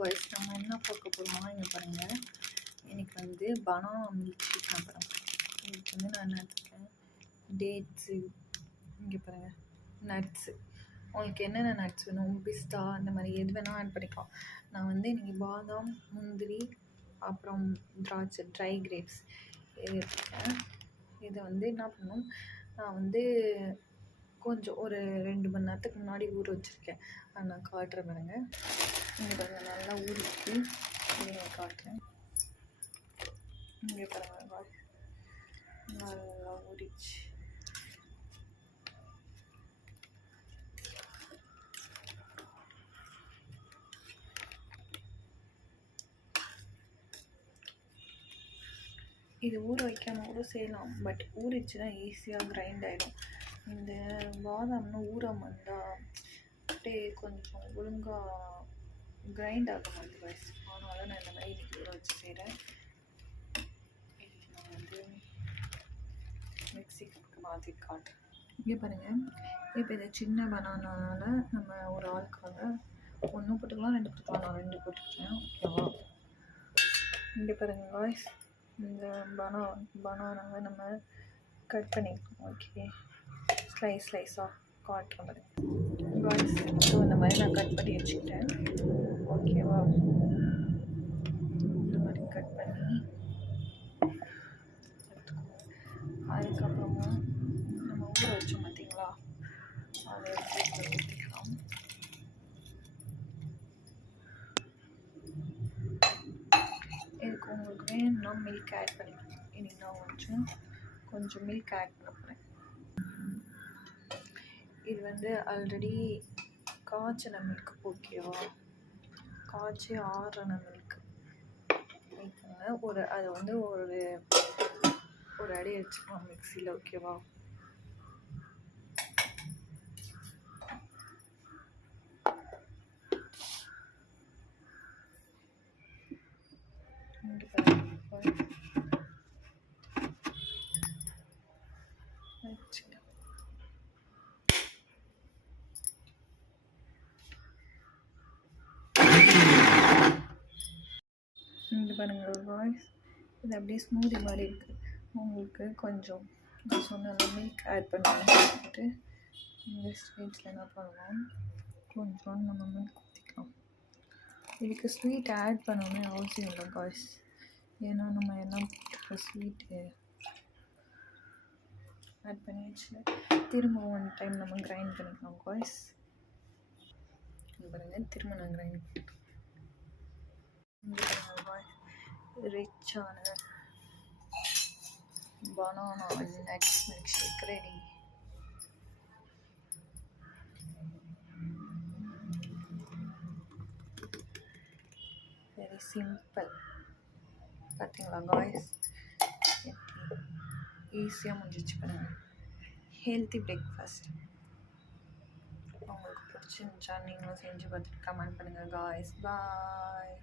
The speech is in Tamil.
பாய்ஸ் நம்ம என்ன பார்க்க போகிறோம்னா இங்கே பாருங்கள், எனக்கு வந்து பனானா மில்க் ஷேக் நான் பண்ண போகிறேன். இதுக்கு வந்து நான் என்ன எடுத்துருக்கேன், டேட்ஸு, இங்கே பாருங்கள் நட்ஸு, உங்களுக்கு என்னென்ன நட்ஸ் வேணும், பிஸ்தா அந்த மாதிரி எது வேணால் ஆட் பண்ணிக்கலாம். நான் வந்து இன்றைக்கி பாதாம், முந்திரி, அப்புறம் திராட்சை, ட்ரை கிரேப்ஸ் இது எடுத்துருக்கேன். இதை வந்து என்ன பண்ணணும், நான் வந்து கொஞ்சம் ஒரு 2 மணி நேரத்துக்கு முன்னாடி ஊற வச்சுருக்கேன். அதை நான் காட்டுறேன் பாருங்க. இங்கே பாருங்கள் நல்லா ஊறிச்சு, இதை நான் காட்டுறேன். இங்கே பாருங்கள் நல்லா ஊறிச்சு. இது ஊற வைக்காம கூட செய்யலாம், பட் ஊறிச்சுன்னா ஈஸியாக கிரைண்ட் ஆகிடும். இந்த பாதாம்னா ஊறாமல் இருந்தால் அப்படியே கொஞ்சம் ஒழுங்காக கிரைண்ட் ஆக மாட்டேங்குது வயசு. அதனால நான் இந்த மாதிரி இன்றைக்கி ஊற வச்சு செய்கிறேன். நான் வந்து மிக்ஸிக்கு மாற்றி காட்டுறேன். இங்கே பாருங்கள், இப்போ இதை சின்ன பனானால நம்ம ஒரு ஆளுக்காக 1 போட்டுக்கலாம், 2 போட்டுக்கலாம். நான் 2 போட்டுக்கிறேன், ஓகேவா? இங்கே பாருங்கள் வாய்ஸ், இந்த பனானாவை நம்ம கட் பண்ணிக்கலாம், ஓகே? ஸ்லைஸாக காட்டுற மாதிரி காய்ஸ். ஸோ இந்த மாதிரி நான் கட் பண்ணி வச்சுக்கிட்டேன், ஓகேவா? இந்த மாதிரி கட் பண்ணி அதுக்கப்புறமா நம்ம ஊற வச்சோம் பார்த்தீங்களா, அதை ஊற்றிக்கலாம். இதுக்கு உங்களுக்கு வேணும்னா மில்க் ஆட் பண்ணிக்கலாம். இன்னைக்கு நான் கொஞ்சம் மில்க் ஆட் பண்ண போகிறேன். இது வந்து ஆல்ரெடி காய்ச்சின மில்க், ஓகேவா? காய்ச்சி ஆறின மில்க் ஒரு அது வந்து ஒரு அடி வச்சுக்கலாம் மிக்சியில், ஓகேவா? இங்கே பாருங்கள் வாய்ஸ், இது அப்படியே ஸ்மூதி மாதிரி இருக்குது. உங்களுக்கு கொஞ்சம் நான் சொன்ன மில்க் ஆட் பண்ணிட்டு இந்த ஸ்வீட்ஸில் என்ன பண்ணலாம், கொஞ்சம் நம்ம மில்க் ஊற்றிக்கலாம். இதுக்கு ஸ்வீட் ஆட் பண்ணணும்னு அவசியம் இல்லை காய்ஸ், ஏன்னா நம்ம எல்லாம் ஸ்வீட்டு ஆட் பண்ணியாச்சு. திரும்ப 1 டைம் நம்ம கிரைண்ட் பண்ணிக்கலாம் காய்ஸ். பாருங்கள், திரும்ப நான் கிரைண்ட் பண்ணிட்டோம். ரிச்சான banana nuts milkshake ready. Very simple, பார்த்தீங்களா காய்ஸ்? ஈஸியாக முடிஞ்சிச்சு பாருங்கள். Healthy breakfast. உங்களுக்கு பிடிச்சிருந்துச்சா நீங்களும் செஞ்சு பார்த்துட்டு கமெண்ட் பண்ணுங்கள் காய்ஸ். பாய்.